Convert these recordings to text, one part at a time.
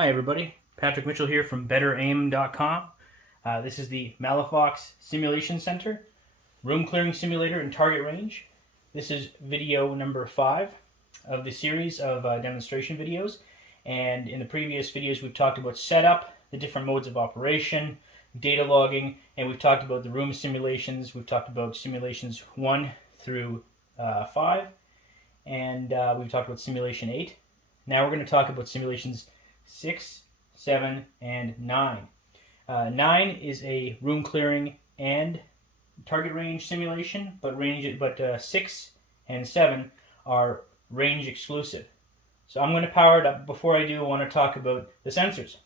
Hi everybody, Patrick Mitchell here from betteraim.com. This is the MALAFOX Simulation Center, Room Clearing Simulator and Target Range. This is video number 5 of the series of demonstration videos. And in the previous videos we've talked about setup, the different modes of operation, data logging, and we've talked about the room simulations. We've talked about simulations 1 through 5, and we've talked about simulation 8. Now we're going to talk about simulations 6, 7, and 9. 9 is a room clearing and target range simulation, but 6 and 7 are range exclusive. So I'm going to power it up. Before I do, I want to talk about the sensors.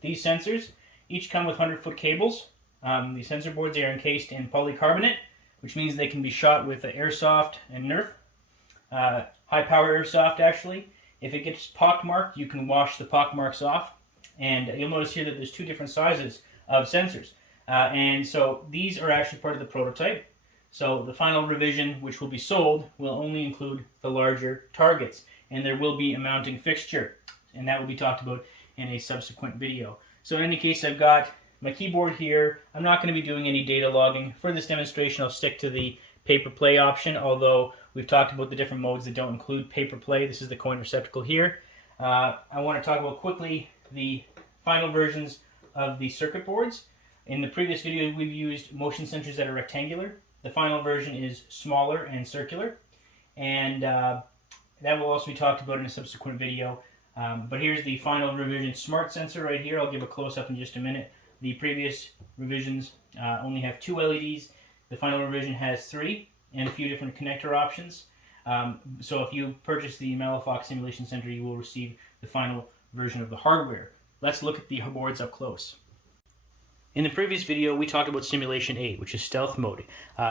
These sensors each come with 100-foot cables. The sensor boards are encased in polycarbonate, which means they can be shot with airsoft and Nerf. High power airsoft, actually. If it gets pockmarked, you can wash the pockmarks off. And you'll notice here that there's 2 different sizes of sensors. And so these are actually part of the prototype. So the final revision, which will be sold, will only include the larger targets. And there will be a mounting fixture. And that will be talked about in a subsequent video. So in any case, I've got my keyboard here. I'm not going to be doing any data logging. For this demonstration, I'll stick to the paper play option, although we've talked about the different modes that don't include paper play. This is the coin receptacle here. I want to talk about quickly the final versions of the circuit boards. In the previous video, we've used motion sensors that are rectangular. The final version is smaller and circular, and that will also be talked about in a subsequent video. But here's the final revision smart sensor right here. I'll give a close-up in just a minute. The previous revisions only have 2 LEDs. The final revision has 3 and a few different connector options. So if you purchase the MALAFOX Simulation Center, you will receive the final version of the hardware. Let's look at the boards up close. In the previous video, we talked about Simulation 8, which is stealth mode.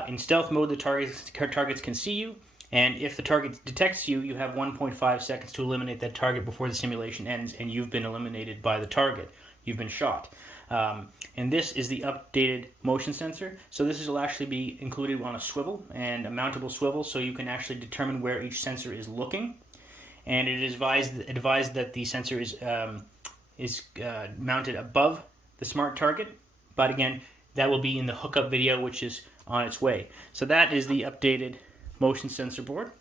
In stealth mode, the targets can see you, and if the target detects you, you have 1.5 seconds to eliminate that target before the simulation ends, and you've been eliminated by the target. You've been shot. And this is the updated motion sensor. So this will actually be included on a swivel, and a mountable swivel, so you can actually determine where each sensor is looking. And it is advised that the sensor is mounted above the smart target. But again, that will be in the hookup video, which is on its way. So that is the updated motion sensor board.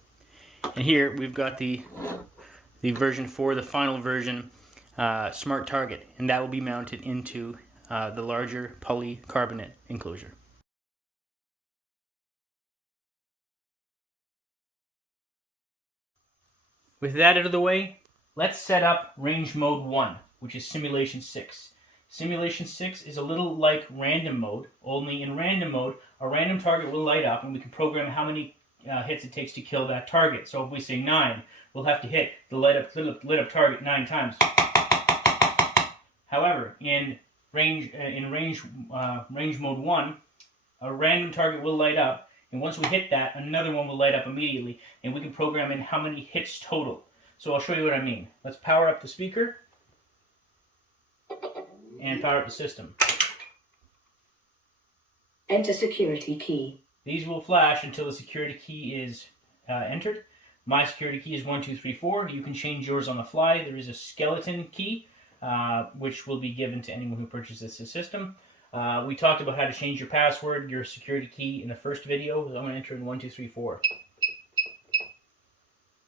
And here we've got the version 4, the final version, smart target, and that will be mounted into the larger polycarbonate enclosure. With that out of the way, let's set up range mode 1, which is simulation 6. Simulation 6 is a little like random mode, only in random mode, a random target will light up and we can program how many hits it takes to kill that target. So if we say 9, we'll have to hit the lit up target 9 times. However, in range mode 1, a random target will light up, and once we hit that, another one will light up immediately, and we can program in how many hits total. So I'll show you what I mean. Let's power up the speaker and power up the system. Enter security key. These will flash until the security key is entered. My security key is 1234. You can change yours on the fly. There is a skeleton key, which will be given to anyone who purchases this system. We talked about how to change your password, your security key in the first video. I'm going to enter in 1234.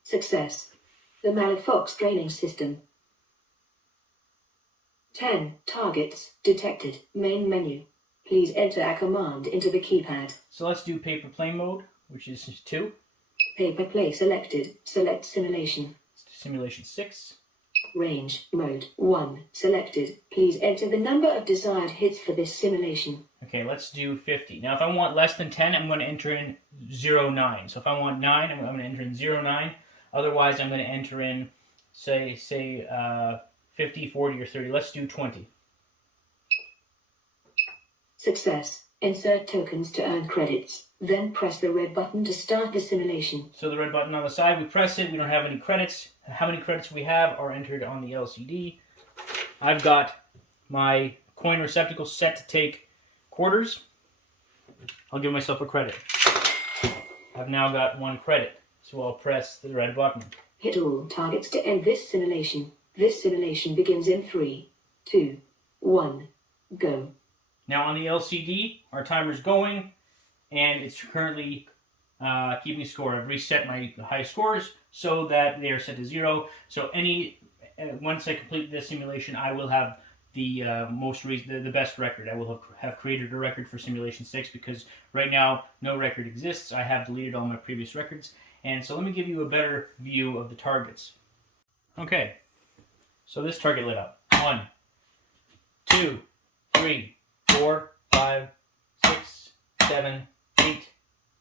Success. The MALAFOX training system. 10 targets detected. Main menu. Please enter a command into the keypad. So let's do paper play mode, which is 2. Paper play selected. Select simulation. Simulation 6. Range mode 1 selected. Please enter the number of desired hits for this simulation. Okay, let's do 50. Now if I want less than 10, I'm going to enter in 09. So if I want 9, I'm going to enter in 09. Otherwise, I'm going to enter in, say 50, 40, or 30. Let's do 20. Success. Insert tokens to earn credits. Then press the red button to start the simulation. So the red button on the side, we press it. We don't have any credits. How many credits we have are entered on the LCD. I've got my coin receptacle set to take quarters. I'll give myself a credit. I've now got 1 credit. So I'll press the red button. Hit all targets to end this simulation. This simulation begins in 3, 2, 1, go. Now on the LCD, our timer's going, and it's currently keeping score. I've reset my high scores so that they are set to 0. So once I complete this simulation, I will have the the best record. I will have created a record for simulation 6 because right now no record exists. I have deleted all my previous records, and so let me give you a better view of the targets. Okay, so this target lit up. 1, 2, 3, 4, 5, 6, 7, 8,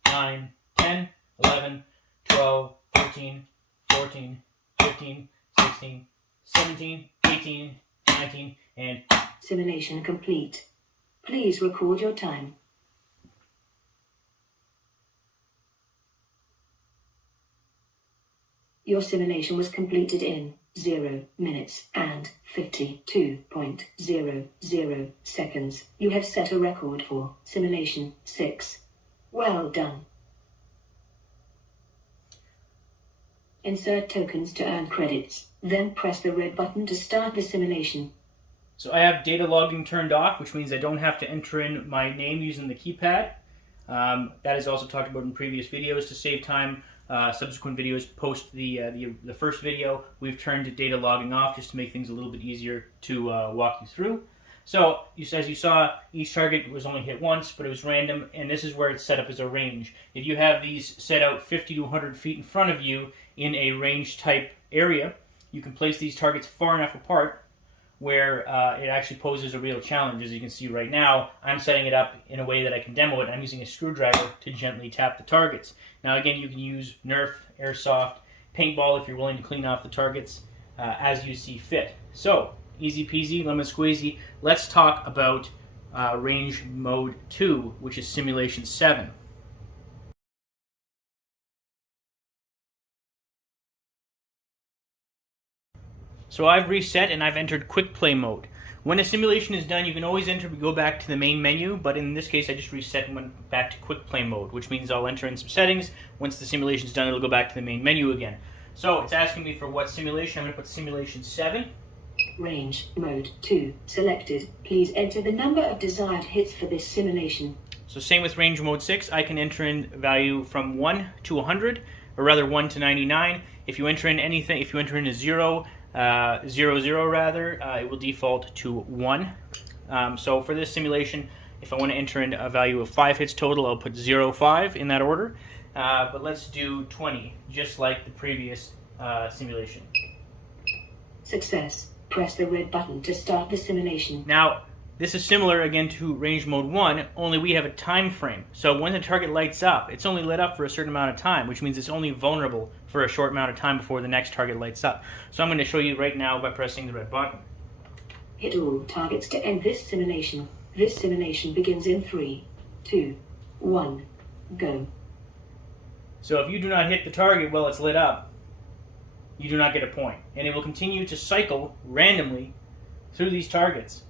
9, 10, 11, 12, 13, 14, 15, 16, 17, 18, 19, and... Simulation complete. Please record your time. Your simulation was completed in 0 minutes and 52.00 seconds. You have set a record for simulation 6. Well done. Insert tokens to earn credits, then press the red button to start the simulation. So I have data logging turned off, which means I don't have to enter in my name using the keypad. That is also talked about in previous videos to save time. Subsequent videos post the first video. We've turned data logging off just to make things a little bit easier to walk you through. So as you saw, each target was only hit once, but it was random, and this is where it's set up as a range. If you have these set out 50 to 100 feet in front of you in a range type area, you can place these targets far enough apart where it actually poses a real challenge. As you can see right now, I'm setting it up in a way that I can demo it. I'm using a screwdriver to gently tap the targets. Now again, you can use Nerf, Airsoft, paintball if you're willing to clean off the targets as you see fit. So, easy peasy, lemon squeezy. Let's talk about range mode 2, which is simulation 7. So I've reset and I've entered quick play mode. When a simulation is done, you can always go back to the main menu, but in this case I just reset and went back to quick play mode, which means I'll enter in some settings. Once the simulation is done, it'll go back to the main menu again. So it's asking me for what simulation. I'm going to put simulation 7. Range mode 2 selected. Please enter the number of desired hits for this simulation. So same with range mode 6. I can enter in value from 1 to 100, or rather 1 to 99. If you enter in anything, if you enter in a 0, 0 rather, it will default to 1. So for this simulation, if I want to enter in a value of 5 hits total, I'll put 0, 5 in that order. But let's do 20, just like the previous simulation. Success. Press the red button to start the simulation. Now, this is similar again to range mode 1, only we have a time frame. So when the target lights up, it's only lit up for a certain amount of time, which means it's only vulnerable for a short amount of time before the next target lights up. So I'm going to show you right now by pressing the red button. Hit all targets to end this simulation. This simulation begins in 3, 2, 1, go. So if you do not hit the target while it's lit up, you do not get a point. And it will continue to cycle randomly through these targets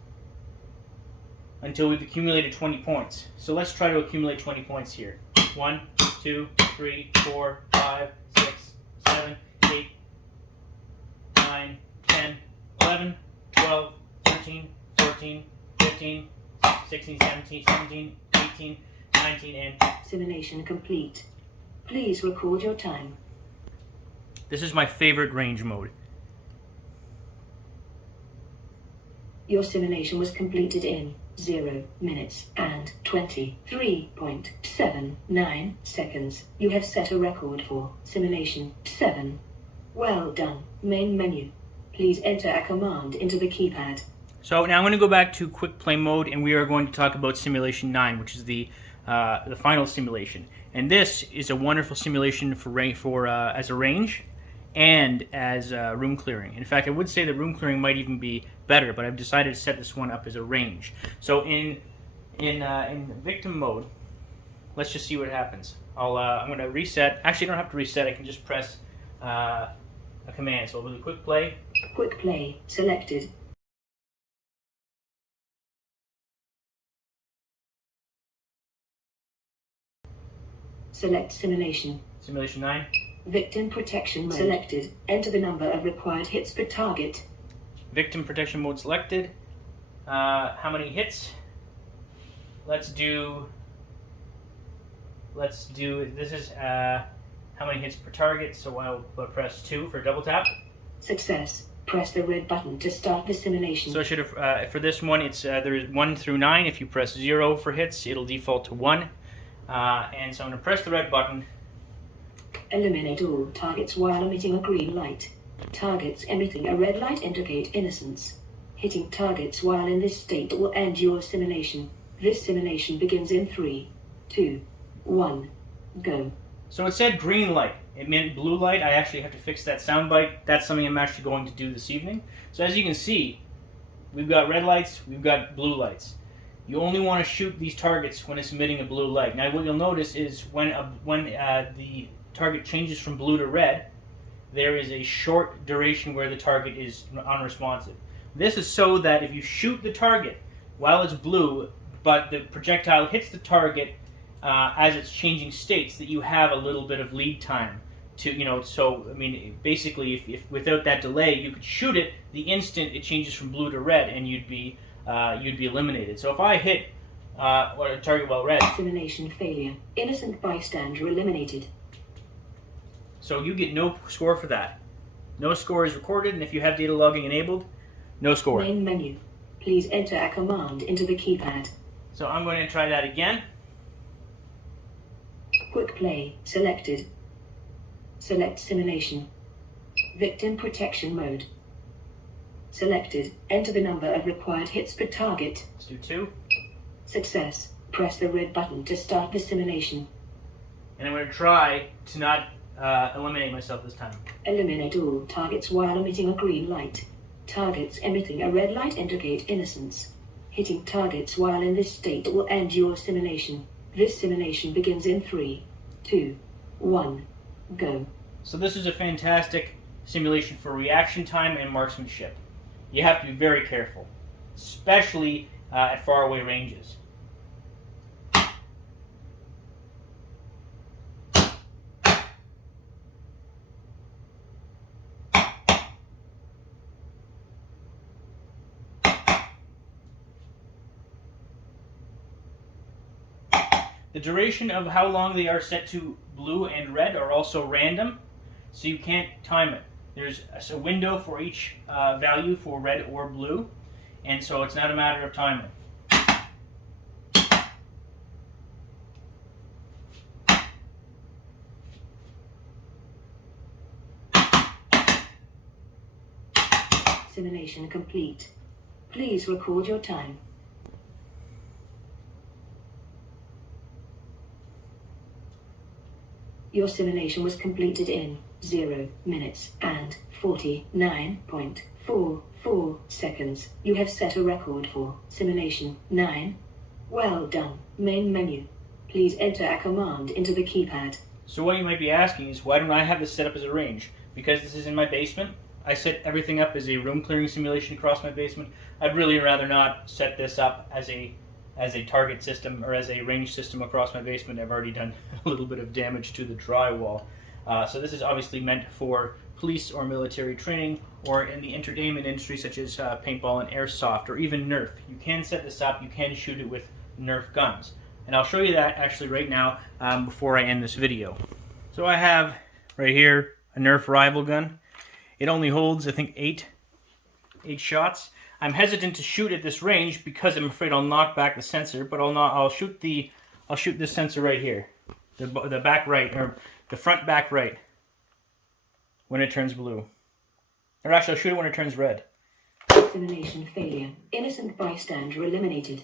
until we've accumulated 20 points. So let's try to accumulate 20 points here. 1, 2, 3, 4, 5, 6, 7, 8, 9, 10, 11, 12, 13, 14, 15, 16, 17, 18, 19, and... Simulation complete. Please record your time. This is my favorite range mode. Your simulation was completed in 0 minutes and 23.79 seconds. You have set a record for simulation 7. Well done. Main menu. Please enter a command into the keypad. So now I'm going to go back to quick play mode, and we are going to talk about simulation 9, which is the final simulation. And this is a wonderful simulation for as a range and as room clearing. In fact, I would say that room clearing might even be better, but I've decided to set this one up as a range. So in victim mode, let's just see what happens. I'm going to reset. Actually, I don't have to reset. I can just press a command. So I'll do the quick play. Quick play selected. Select simulation. Simulation 9. Victim protection mode selected. Enter the number of required hits per target. Victim protection mode selected. How many hits? Let's do, this is how many hits per target, so I'll press 2 for double tap. Success. Press the red button to start the simulation. So I should have, for this one, it's there's 1 through 9. If you press 0 for hits, it'll default to 1. And so I'm going to press the red button. Eliminate all targets while emitting a green light. Targets emitting a red light indicate innocence. Hitting targets while in this state will end your simulation. This simulation begins in 3, 2, 1, go. So it said green light. It meant blue light. I actually have to fix that soundbite. That's something I'm actually going to do this evening. So as you can see, we've got red lights, we've got blue lights. You only want to shoot these targets when it's emitting a blue light. Now what you'll notice is when the target changes from blue to red, there is a short duration where the target is unresponsive. This is so that if you shoot the target while it's blue, but the projectile hits the target as it's changing states, that you have a little bit of lead time to, so I mean, basically, if without that delay, you could shoot it the instant it changes from blue to red, and you'd be eliminated. So if I hit a target while red, Simulation failure. Innocent bystander eliminated. so you get no score for that. No score is recorded, and if you have data logging enabled, no score. Main menu. Please enter a command into the keypad. So I'm going to try that again. Quick play selected. Select simulation. Victim protection mode. Selected. Enter the number of required hits per target. Let's do 2. Success. Press the red button to start the simulation. And I'm going to try to not eliminate myself this time. Eliminate all targets while emitting a green light. Targets emitting a red light indicate innocence. Hitting targets while in this state will end your simulation. This simulation begins in 3, 2, 1, go. So this is a fantastic simulation for reaction time and marksmanship. You have to be very careful, especially at faraway ranges. The duration of how long they are set to blue and red are also random, so you can't time it. There's a window for each value for red or blue, and so it's not a matter of timing. Simulation complete. Please record your time. Your simulation was completed in 0 minutes and 49.44 seconds. You have set a record for simulation 9. Well done. Main menu. Please enter a command into the keypad. So what you might be asking is, why don't I have this set up as a range? Because this is in my basement. I set everything up as a room clearing simulation across my basement. I'd really rather not set this up as a target system or as a range system across my basement. I've already done a little bit of damage to the drywall. So this is obviously meant for police or military training, or in the entertainment industry such as paintball and airsoft, or even Nerf. You can set this up, you can shoot it with Nerf guns. And I'll show you that actually right now before I end this video. So I have right here a Nerf rival gun. It only holds, I think, 8 shots. I'm hesitant to shoot at this range because I'm afraid I'll knock back the sensor, but I'll shoot this sensor right here, the back right, or the front back right, when it turns blue. Or actually, I'll shoot it when it turns red. Simulation failure. Innocent bystander eliminated.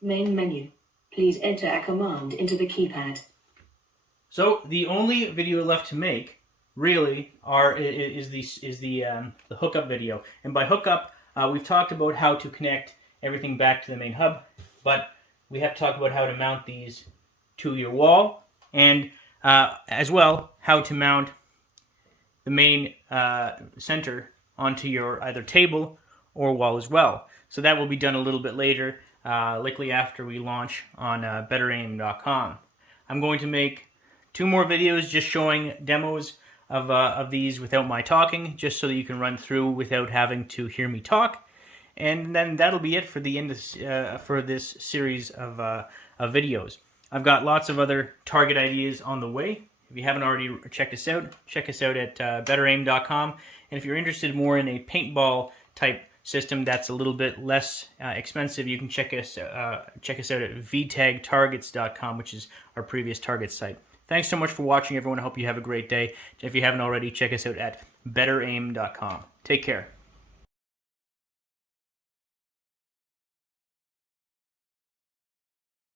Main menu. Please enter a command into the keypad. So the only video left to make, really, is the hookup video. And by hookup, we've talked about how to connect everything back to the main hub, but we have to talk about how to mount these to your wall, and as well how to mount the main center onto your either table or wall as well. So that will be done a little bit later, likely after we launch on betteraim.com. I'm going to make 2 more videos just showing demos of these without my talking, just so that you can run through without having to hear me talk. And then that'll be it for the end of, for this series of videos. I've got lots of other target ideas on the way. If you haven't already checked us out at betteraim.com. And if you're interested more in a paintball type system that's a little bit less expensive, you can check us out at vtagtargets.com, which is our previous target site. Thanks so much for watching, everyone. I hope you have a great day. If you haven't already, check us out at betteraim.com. Take care.